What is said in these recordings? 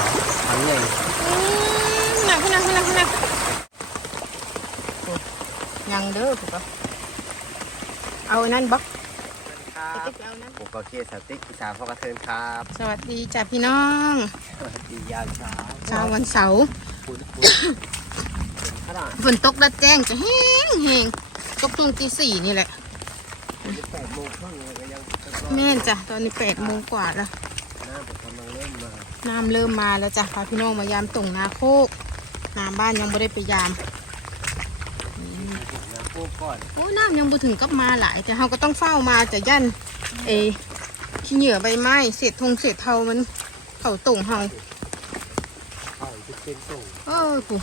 าวทั้งใหญ่อืมหนักขึ้นหนักขึ้นหนักขึ้นหนักโอ้ยังเด้อถูกปะเอาอันนั้นบักครับติ๊กเอานั้นผมก็เคสติ๊กอีสานพ่อกระเทินครับ สวัสดีจ้ะพี่น้อง สวัสดียามเช้าเช้าวันเสาร์คุณคุณเป็นขนาดฝนตกดัดแจ้งจะแห้งแห้งตกตรงตีสี่นี่แหละแปดโมงครึ่งเลยก็ยังแม่นจ้ะตอนนี้แปดโมงกว่าแล้ว น้ำกำลังเริ่มมา น้ำเริ่มมาแล้วจ้ะพาพี่น้องมายามตรงนาโคกน้ำบ้านยังไม่ได้ไปยามโอ้น้ำยังบ่ถึงกับมาหลาย แต่เราก็ต้องเฝ้ามาจะยันเอขี้เหงื่อใบไม้เศษทงเศษเทามันเข่าตรงเฮาเข้าจะเป็นส่งเออกู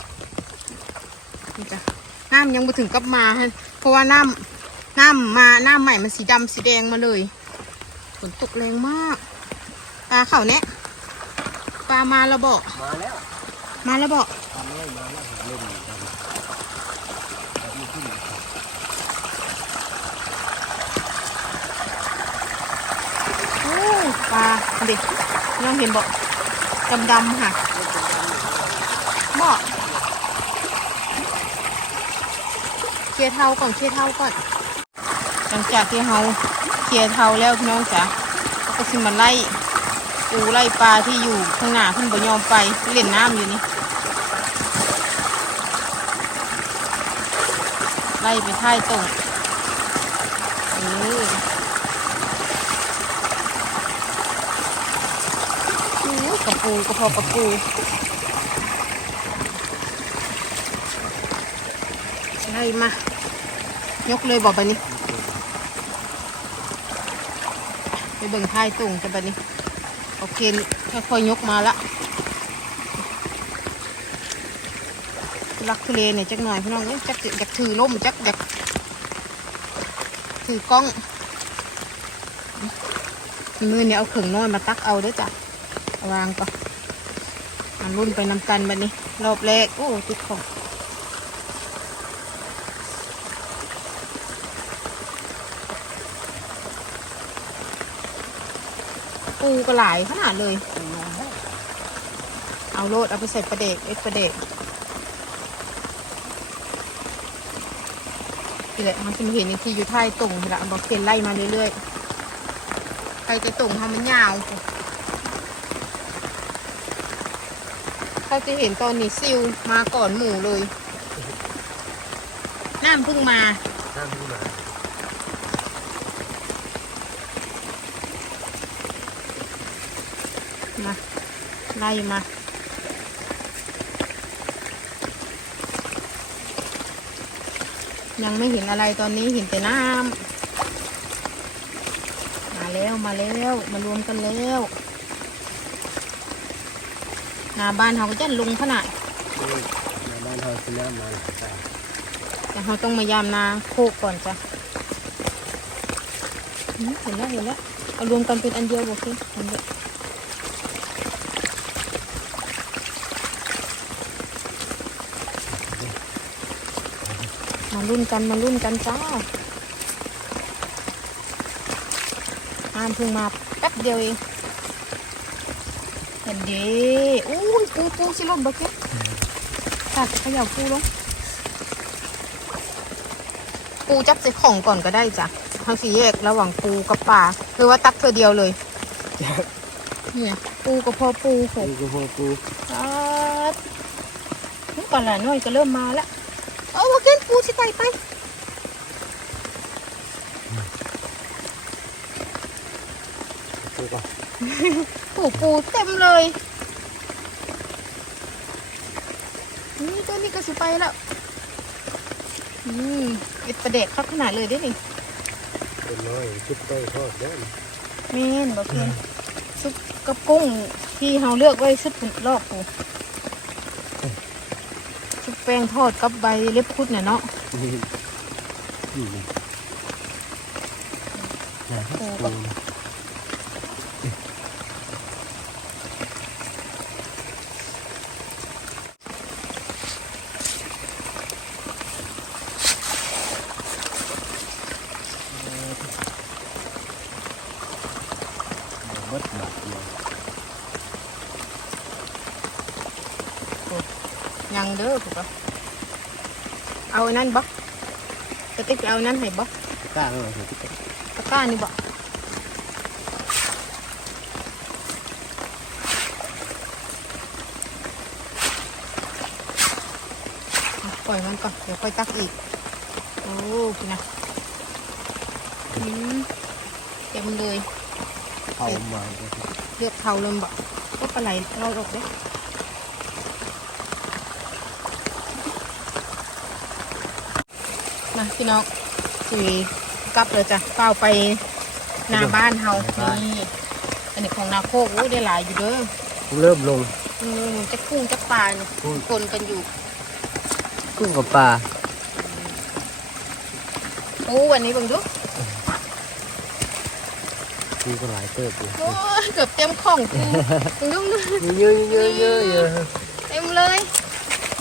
นี่จ้ะน้ำยังบ่ถึงกับมาฮะเพราะว่าน้ำน้ำมาน้ำใหม่มันสีดำสีแดงมาเลยฝนตกแรงมากปลาเข่าแนะ ปลามาแล้วบอกมาแล้วมาแล้วบอกทำแล้วมาแล้วเล่นกันแบบนี้ขึ้นโอ้ปลาเด็กน้องเห็นบอกดำดำๆค่ะบอกเคลียร์เทาก่อนเคลียร์เทาก่อนหลังจากที่เราเคลียร์เทาแล้วพี่น้องจ๋าเราก็สิมาไล่ ปูไล่ปลาที่อยู่ข้างหน้าเพิ่นบ่ยอมไปเล่นน้ำอยู่นี่ ไล่ไปท้ายตรงเออโอ้ยกระปูกระพากระปูไล่มายกเลยบอกไปนี้ไปเบิ่งท้ายตุ่งกันไปนี้ โอเคค่อยๆยกมาละลักทุเลเนี่ยจักหน่อยพี่น้องเอ้ยจักอยากถือล่มจักอยากถือกล้องมือเนี่ยเอาเข่งน้อยมาตักเอาด้วยจ้ะวางก่อนมันรุ่นไปนำกันบันนี้ รอบแรก โอ้ติดของ ปูก็หลายขนาดเลย เอาโลดเอาไปใส่ประเดกเอ็ดประเดกนี่แหละมันจะเห็นอีกทีอยู่ท้ายตุ่งนี่แหละบอกเคนไล่มาเรื่อยๆใครจะตุ่งทำมันยาวเขาจะเห็นตอนนี้ซิลมาก่อนหมู่เลยน้ำเพิ่งมาน้ำขึ้นมามา ไล่มายังไม่เห็นอะไรตอนนี้เห็นแต่น้ำมาแล้วมาแล้วมารวมกันแล้วหน้าบ้านเขาก็จะลุงขนาดในบ้านเราคือน้ำมาใส่แต่เราต้องมายามนาโคกก่อนจ้ะอืมเห็นแล้วเห็นแล้วเอารวมกันเป็นอันเดียวโอเคอันเดียว รุ่นกันมารุ่นกันจ้าน้ำเพิ่งมาแป๊บเดียวเองเห็นดีอู้ยปูปูสิลมบักเก็ตตัดขยับปูลงปูจับใส่ของก่อนก็ได้จ้ะทางสีแยกระหว่างปูกับปลาหรือว่าตักเธอเดียวเลยเนี่ยปูกับพอปูโหปูก็พอปูตัดนี่ก่อนละหน่อยก็เริ่มมาแล้ว เอามาเกินปูสิไตไปปูก่อนปูปูเต็มเลย นี่ตัวนี้ก็สิไปแล้วอืมเอ็ดประเด็กครับขนาดเลยได้ดิเป็นน้อยชุดต้อยทอดเด้อแม่นบอกเพื่อนซุปกับกุ้งที่เราเลือกไว้ชุดผุนรอบปูชุบ แป้งทอดกับใบเล็บคุดเนี่ยเนาะนี่นี่นะครับปู เบิดหนักเลย งเด้อถูกปะเอาอันนั้นบ่กระติกเอาอันนั้นให้บ่กล้าเลยเห็นที่เป็นตะกร้านี่บ่อะปล่อยมันก่อน เดี๋ยวค่อยตักอีก โอ้พี่นะอืมเต็มเลยเอามาเลยเลือกเทาเริ่มบ่ก็ปลาไหลเราออกเด้ มาพี่น้องคุยกลับเลยจ้ะเฝ้าไปหน้าบ้านเฮานี่อันนี้ของนาโคกโอ้ได้หลายอยู่เด้อเริ่มลงอืมจะกุ้งจะปลาเนี่ยกุ้งคนกันอยู่กุ้งกับปลาโอ้วันนี้เบังดูมีก็หลายเติบอยู่โอ้ยเกือบเต็มของกูเบังดูดูมีเยอะเยอะเยอะเยอะเต็มเลย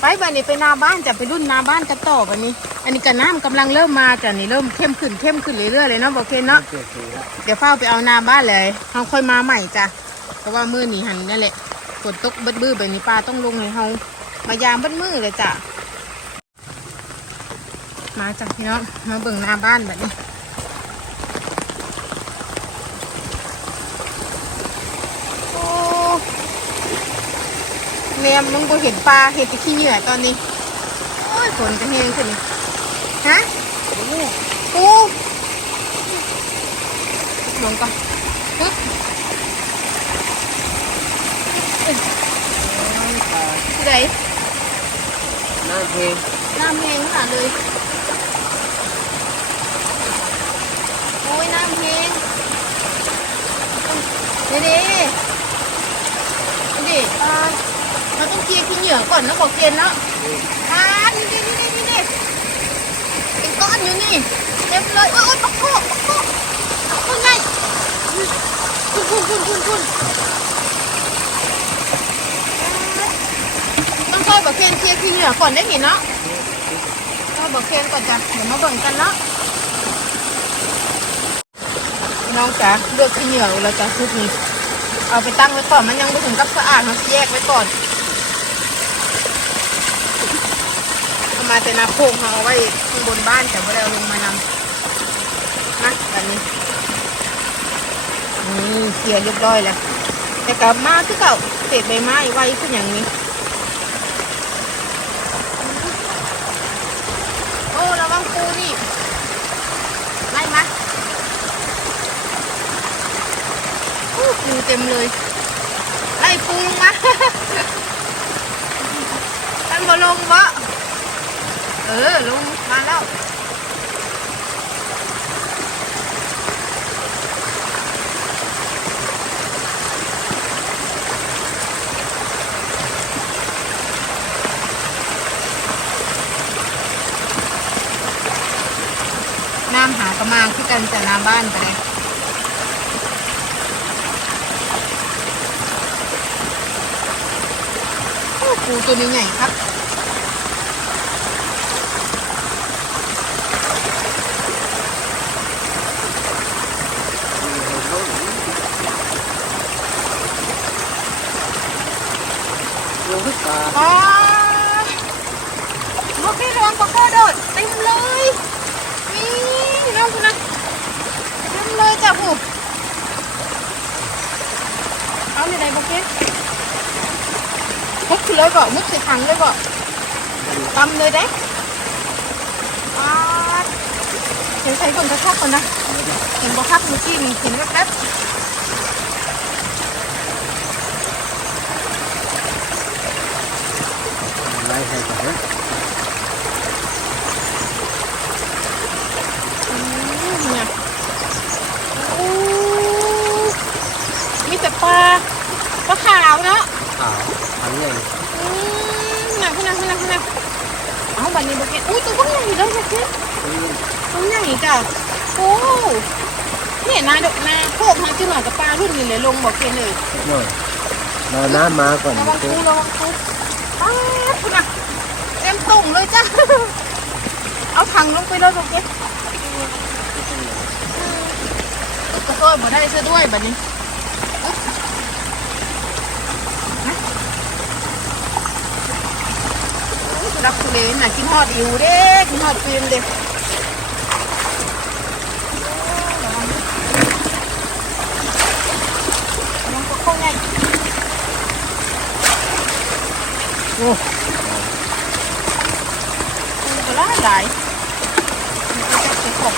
ไปบันนี้ไปนาบ้านจะไปรุ่นนาบ้านกันต่อบันนี้ อันนี้กับน้ำกำลังเริ่มมาจ้ะนี่เริ่มเข้มขึ้นเข้มขึ้นเรื่อยๆเลยเนาะบอกเคนเนาะเดี๋ยวเฝ้าไปเอานาบ้านเลยเขาค่อยมาใหม่จ้ะเพราะว่ามือนี่หันนั่นแหละฝนตกเบิดบื้อแบบนี้ปลาต้องลงให้เขามายามเบิดมือเลยจ้ะมาจ้ะพี่น้องมาเบิ่งนาบ้านแบบนี้ แม่มึงบ่เห็นปลาเห็นแต่ขี้เหงื่อตอนนี้ โอ้ยฝนจะแห้งขึ้นนี่ฮะปูลงก่อนปึ๊บเอ้ยที่ไหนน้ำเพลงน้ำแห้งขนาดเลยโอ้ยน้ำแห้งเด็ดเด็ดปลา เราต้องเคลียร์ขี้เหงื่อก่อนนะบอกเกณฑ์เนาะอ่านี่นี่นี่นี่เป็นก้อนอยู่นี่เต็มเลยโอ้ยโอ้ยปักโคปักโคปักโคไงคุณคุณคุณคุณคุณต้องคอยบอกเคนเคลียร์ขี้เหงื่อก่อนได้หินเนาะคอยบอกเคนก่อนจ้ะเดี๋ยวมาเบิ่งกันเนาะน้องจ๋าเลือกขี้เหงื่อแล้วจ้ะชุดนี้เอาไปตั้งไว้ก่อนมันยังไม่ถึงกับสะอาดเราแยกไว้ก่อน เอา มาแต่นาโคกเขาเอาไว้ข้างบนบ้านแต่ว่าเราลงมานำนะแบบนี้นี่เคลียร์เรียบร้อยแล้วแต่กลับมาคือเก่าเศษใบไม้ไว้ขึ้นอย่างนี้โอ้ระวังปูนี่ไล่มาโอ้ปูเต็มเลยไล่ปูลงมาตั้งบอลงวะ ออลงมาแล้วน้ำหากระมางที่กันจะน้ำบ้านไปปูตัวนี้ใหญ่ครับ ลงที่ปลา อ๋อโอเคระวังปลาข้อโดดเต็มเลยนี่น้องคุณนะเต็มเลยจ้ะผู้เอาในไหนบอกเกมุดขึ้นเลยบ่อนมุดใส่ถังเลยบ่อนตำเลยได้อ่าเห็นใส่คนกระชักก่อนนะเห็นบ่คักเมื่อกี้นี่เห็นแว๊บๆ ไล่ใส่ก่อนนะอืมเนี่ยโอ้มีแต่ปลาปลาขาวเนาะขาวทั้งใหญ่อืมหนักขนาดขนาดขนาดเอาบันนี้บอกเก็ตอุ้ยตัวก็ใหญ่แล้วบอกเก็ตตัวใหญ่จ้ะโอ้เนี่ยนาดกนาโคกหาจิ้มหน่อยกับปลารุ่นนี้เลยลงบอกเก็ตเลยหน่อยรอน้ำมาก่อนระวังกูระวังกู ป้าดคุณอะเต็มตุ่มเลยจ้ะเอาถังลงไปเลยบอกเก็ตก็โทษบ่ได้ซะด้วยบัดนี้โรักทุเรนน่ะกินฮอดอิวเด้กินฮอดฟิล์มเด้น้องก็เข้าง่ายโอ้มันก็หลายหลายมันก็จะขบ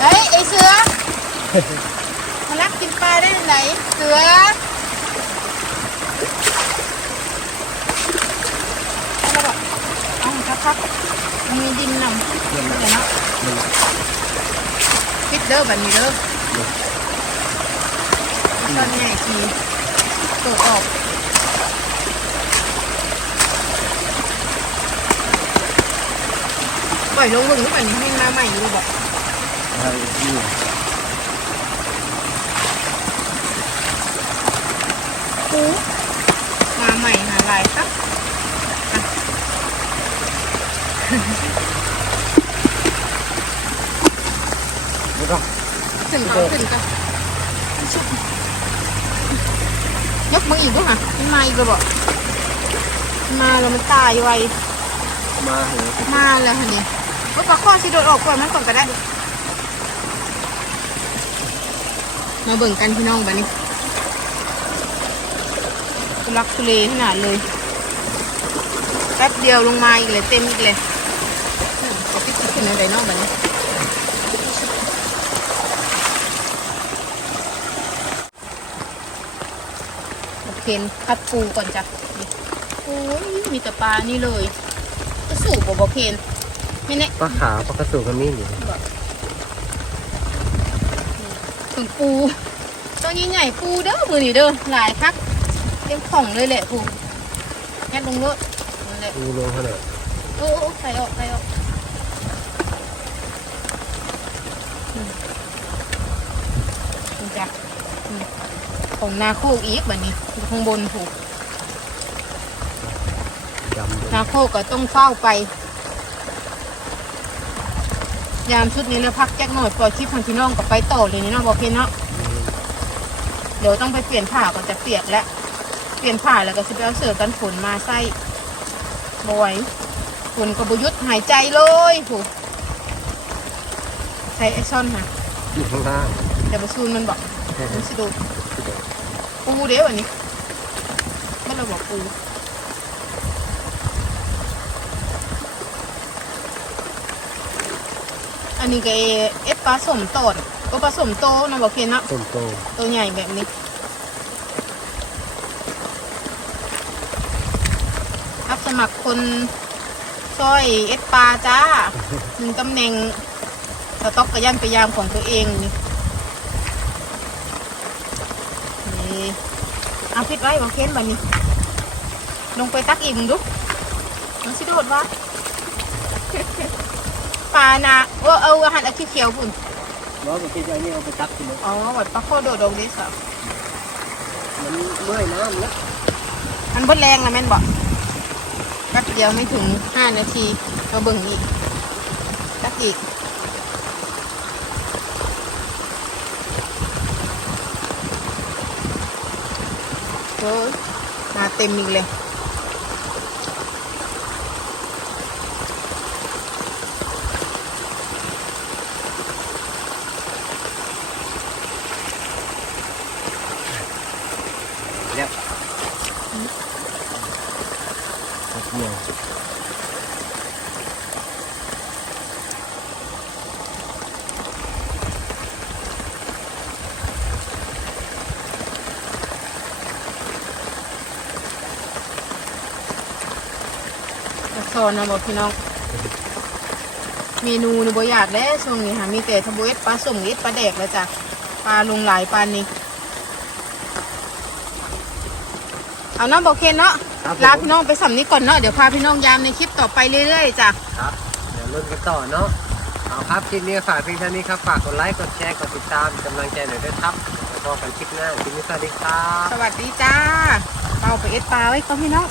เฮ้ยไอ เสือนไหนเสือเออกเอาครับครับมีดินนำเงินเดี๋ยวนะเงินปิดเด้อแบบนี้เด้อตอนนี้ทีตัวออกปล่อยลงบึงหรือเปล่านี่แม่งมาใหม่อยู่บอกอะไรนี่ปูมาใหม่หาลายครับแล้วก็ ถึงเขาถึงกันชุบยกมืออีกด้วยค่ะมันมาอีกแล้วบอกมันมาแล้วมันตายไวมาเหรอมาแล้วค่ะนี่ว่าปลาข้อสิโดดออกก่อนมันก่อนก็ได้ มาเบิ่งกันพี่น้องบัดนี้ทุลักทุเลขนาดเลยแป๊บเดียวลงมาอีกเลยเต็มอีกเลยอืมจะติดขึ้นอะไรเนอกบัดนี้ เคคัดปูก่อนจ้ะนี่โอ้ยมีแต่ปลานี่เลยจะสูบบ่บ่เพนไม่แน่ปลาขาวปลากระสุนก็มีอยู่ถึงปูตัวใหญ่ๆปูเด้อมือนี่เด้อหลายคักเต็มของเลยแหละปูยัดลงรถนั่นแหละดูลงขนาดโอ้โอ้ใส่ออกใส่ออกอืมนี่จ้ะอืม ของนาโคกอีกแบบนี้อยู่ข้างบนผูกดำเลยนาโคกก็ต้องเฝ้าไป ยามชุดนี้แล้วพักแจ็คหน่อยปล่อยคลิปทางพี่น้องกับไปต่อเลยนี่เนาะบอกเพนเนาะเดี๋ยวต้องไปเปลี่ยนผ้าก่อนจะเปียกแล้วเปลี่ยนผ้าแล้วก็จะไปเอาเสื้อกันฝนมาใส่บอยฝนกับบยุทธหายใจเลยผูใส่ไอซ่อนค่ะอยู่ข้างล่างเดี๋ยวมาซูนมันบอกมันสิดู ปูเดี๋ยววันนี้ไม่เราบอกปูอันนี้ก็เอฟปลาสมโตดก็ปลาสมโตนะบอกเพียนเนาะต้นโตตัวใหญ่แบบนี้รับสมัครคนซอยเอสปาจ้าหนึ่งตำแหน่งสต็อกกระยันกระยามของตัวเองนี่นี่ เอาพิดไว้บอกเค้นแบบนี้ ลงไปตักอีกมึงดูมันสิโดดวะปลานะว่าเอาอาหารอันเขียวๆพุ่นร้อยกว่ากิโลนี่เอาไปตักกินอ๋อวัดปลาข้อโดดดงเดสอะมันเมื่อยน้ำแล้วมันบดแรงนะแม่นบอกแป๊บเดียวไม่ถึงห้านาทีมาเบิ่งอีกตักอีก โอ้ยมาเต็มอีกเลย แล้วเดียว กระซอนนะบอกพี่น้อง เมนูนี่บ่อยากแล้วช่วงนี้ค่ะมีแต่ทะบเอสปลาส่งเอสปลาแดกแล้วจ้ะปลาลงหลายปลานี่เอาเนาะบอกเคนเนาะครับลาผมพี่น้องไปสำนี้ก่อนเนาะเดี๋ยวพาพี่น้องยามในคลิปต่อไปเรื่อยๆจ้ะครับ เดี๋ยวลุ้นกันต่อเนาะเอาครับคลิปนี้ฝากเพียงเท่านี้ครับ ฝากกดไลค์ กดแชร์ กดติดตามเป็นกำลังใจหน่อยด้วยครับแล้วพบกันคลิปหน้าคลิปนี้สวัสดีครับ สวัสดีจ้าเป่าไปเอสปลาไว้ก่อนพี่น้อง